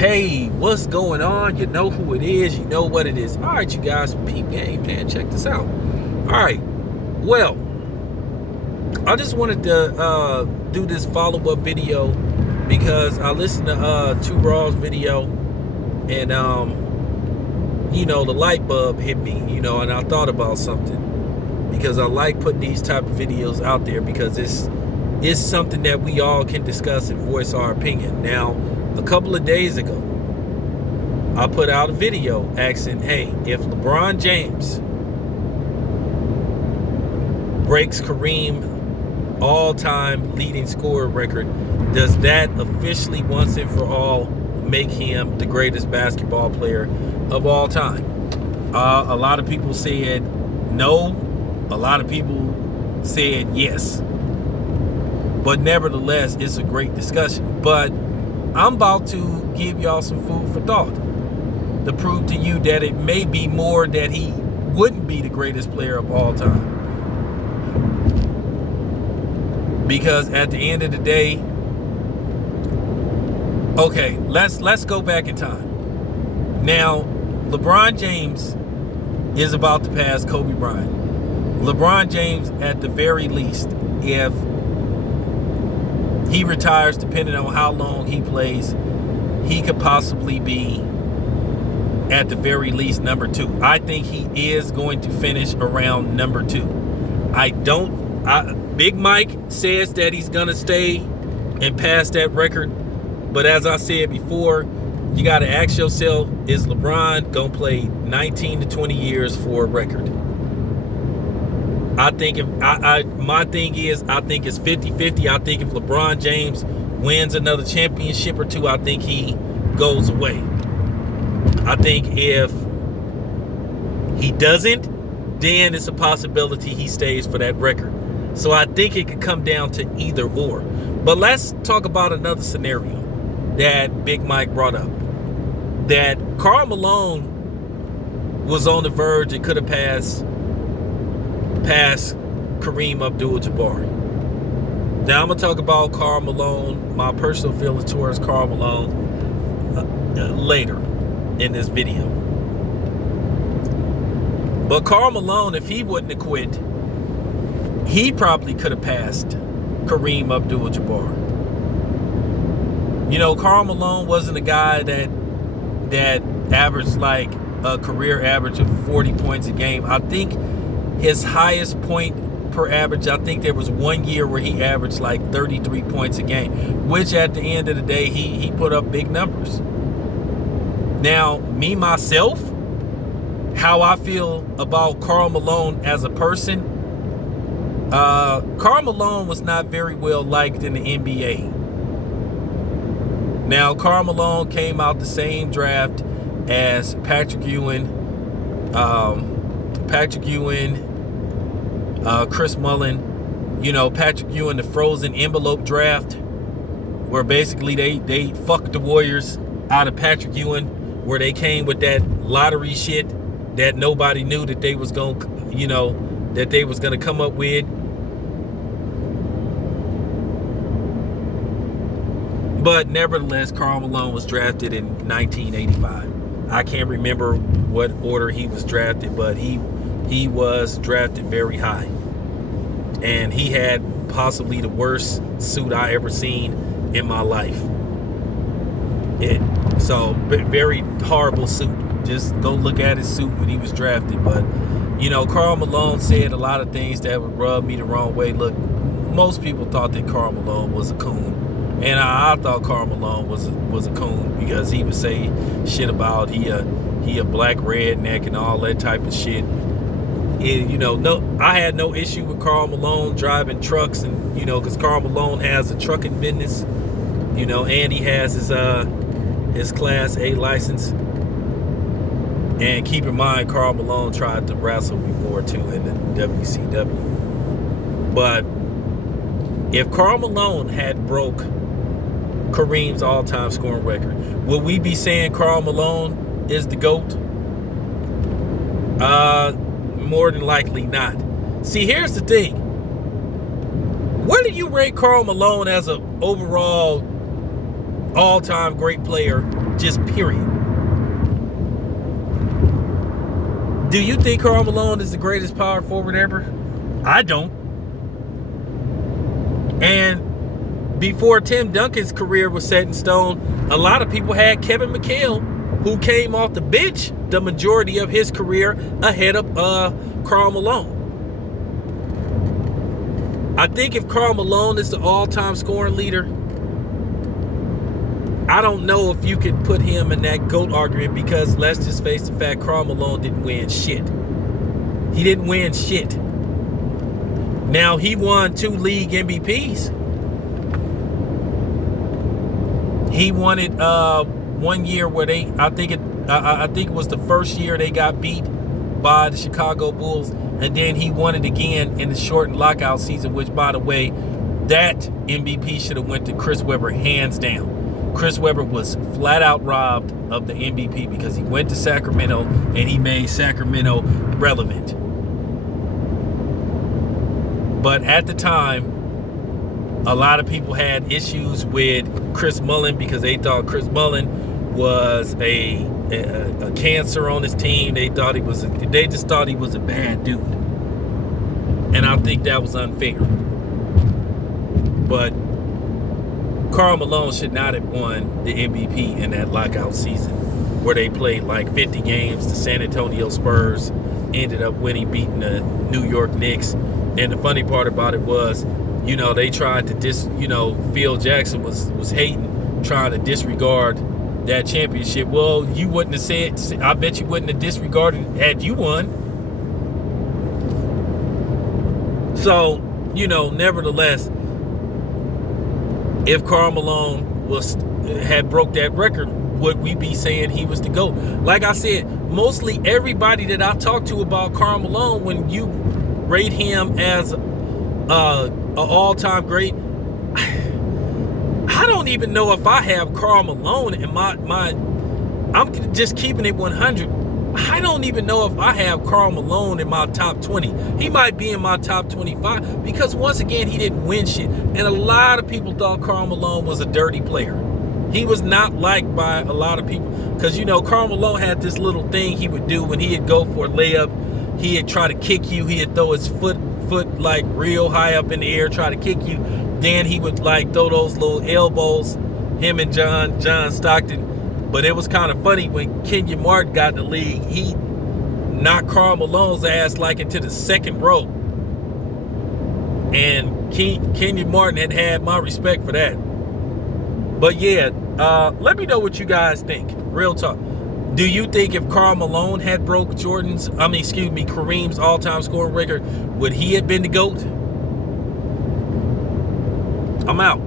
Hey, what's going on? You know who it is. You know what it is. All right, you guys, peep game, man. Check this out. All right. Well, I just wanted to do this follow-up video because I listened to Two Raw's video, and the light bulb hit me, and I thought about something because I like putting these type of videos out there because it's something that we all can discuss and voice our opinion. Now, a couple of days ago, I put out a video asking, hey, if LeBron James breaks Kareem all-time leading scorer record, does that officially once and for all make him the greatest basketball player of all time? A lot of people said no. A lot of people said yes. But nevertheless, it's a great discussion. But I'm about to give y'all some food for thought to prove to you that it may be more that he wouldn't be the greatest player of all time. Because at the end of the day, okay, let's go back in time. Now, LeBron James is about to pass Kobe Bryant. LeBron James, at the very least, if he retires, depending on how long he plays, he could possibly be at the very least number 2. I think he is going to finish around number 2. Big Mike says that he's gonna stay and pass that record, but as I said before, you got to ask yourself, is LeBron gonna play 19 to 20 years for a record? I think my thing is, I think it's 50-50. I think if LeBron James wins another championship or two, I think he goes away. I think if he doesn't, then it's a possibility he stays for that record. So I think it could come down to either or. But let's talk about another scenario that Big Mike brought up. That Karl Malone was on the verge and could have passed Kareem Abdul-Jabbar. Now I'm going to talk about Karl Malone, my personal feelings towards Karl Malone later in this video. But Karl Malone, if he wouldn't have quit, he probably could have passed Kareem Abdul-Jabbar. Karl Malone wasn't a guy that averaged like a career average of 40 points a game. I think his highest point per average, I think there was one year where he averaged like 33 points a game, which at the end of the day, he put up big numbers. Now, me, myself, how I feel about Karl Malone as a person, Karl Malone was not very well liked in the NBA. Now, Karl Malone came out the same draft as Patrick Ewing, Chris Mullin. Patrick Ewing, the frozen envelope draft, where basically they fucked the Warriors out of Patrick Ewing, where they came with that lottery shit that nobody knew that they was gonna come up with. But nevertheless, Karl Malone was drafted in 1985. I can't remember what order he was drafted, but he was drafted very high. And he had possibly the worst suit I ever seen in my life. Very horrible suit. Just go look at his suit when he was drafted. But, Karl Malone said a lot of things that would rub me the wrong way. Look, most people thought that Karl Malone was a coon. And I thought Karl Malone was a coon because he would say shit about he a black redneck and all that type of shit. I had no issue with Karl Malone driving trucks, and because Karl Malone has a trucking business, and he has his Class A license. And keep in mind, Karl Malone tried to wrestle before too in the WCW. But if Karl Malone had broke Kareem's all-time scoring record, will we be saying Karl Malone is the GOAT? More than likely not. See, here's the thing. Where do you rate Karl Malone as a overall all-time great player, just period. Do you think Karl Malone is the greatest power forward ever? I don't. And before Tim Duncan's career was set in stone, a lot of people had Kevin McHale, who came off the bench the majority of his career, ahead of Karl Malone. I think if Karl Malone is the all-time scoring leader, I don't know if you could put him in that GOAT argument, because let's just face the fact, Karl Malone didn't win shit. He didn't win shit. Now, he won 2 league MVPs. He won it one year where I think it was the first year they got beat by the Chicago Bulls, and then he won it again in the shortened lockout season, which, by the way, that MVP should have went to Chris Webber hands down. Chris Webber was flat out robbed of the MVP because he went to Sacramento and he made Sacramento relevant. But at the time, a lot of people had issues with Chris Mullin because they thought Chris Mullin was a cancer on his team. They just thought he was a bad dude. And I think that was unfair. But Karl Malone should not have won the MVP in that lockout season where they played like 50 games. The San Antonio Spurs ended up winning, beating the New York Knicks. And the funny part about it was, they tried to Phil Jackson was hating, trying to disregard that championship. Well, you wouldn't have said, I bet you wouldn't have disregarded had you won. So, nevertheless, if Karl Malone had broke that record, would we be saying he was the GOAT? Like I said, mostly everybody that I talked to about Karl Malone, when you rate him as an all-time great, I don't even know if I have Karl Malone in my I'm just keeping it 100. I don't even know if I have Karl Malone in my top 20. He might be in my top 25 because, once again, he didn't win shit. And a lot of people thought Karl Malone was a dirty player. He was not liked by a lot of people because, Karl Malone had this little thing he would do when he'd go for a layup. He'd try to kick you. He'd throw his foot like real high up in the air, try to kick you. Then he would like throw those little elbows, him and John Stockton. But it was kind of funny when Kenyon Martin got in the league, he knocked Karl Malone's ass like into the second row. And Kenyon Martin had my respect for that. But yeah, let me know what you guys think. Real talk. Do you think if Karl Malone had broke Kareem's all-time scoring record, would he have been the GOAT? I'm out.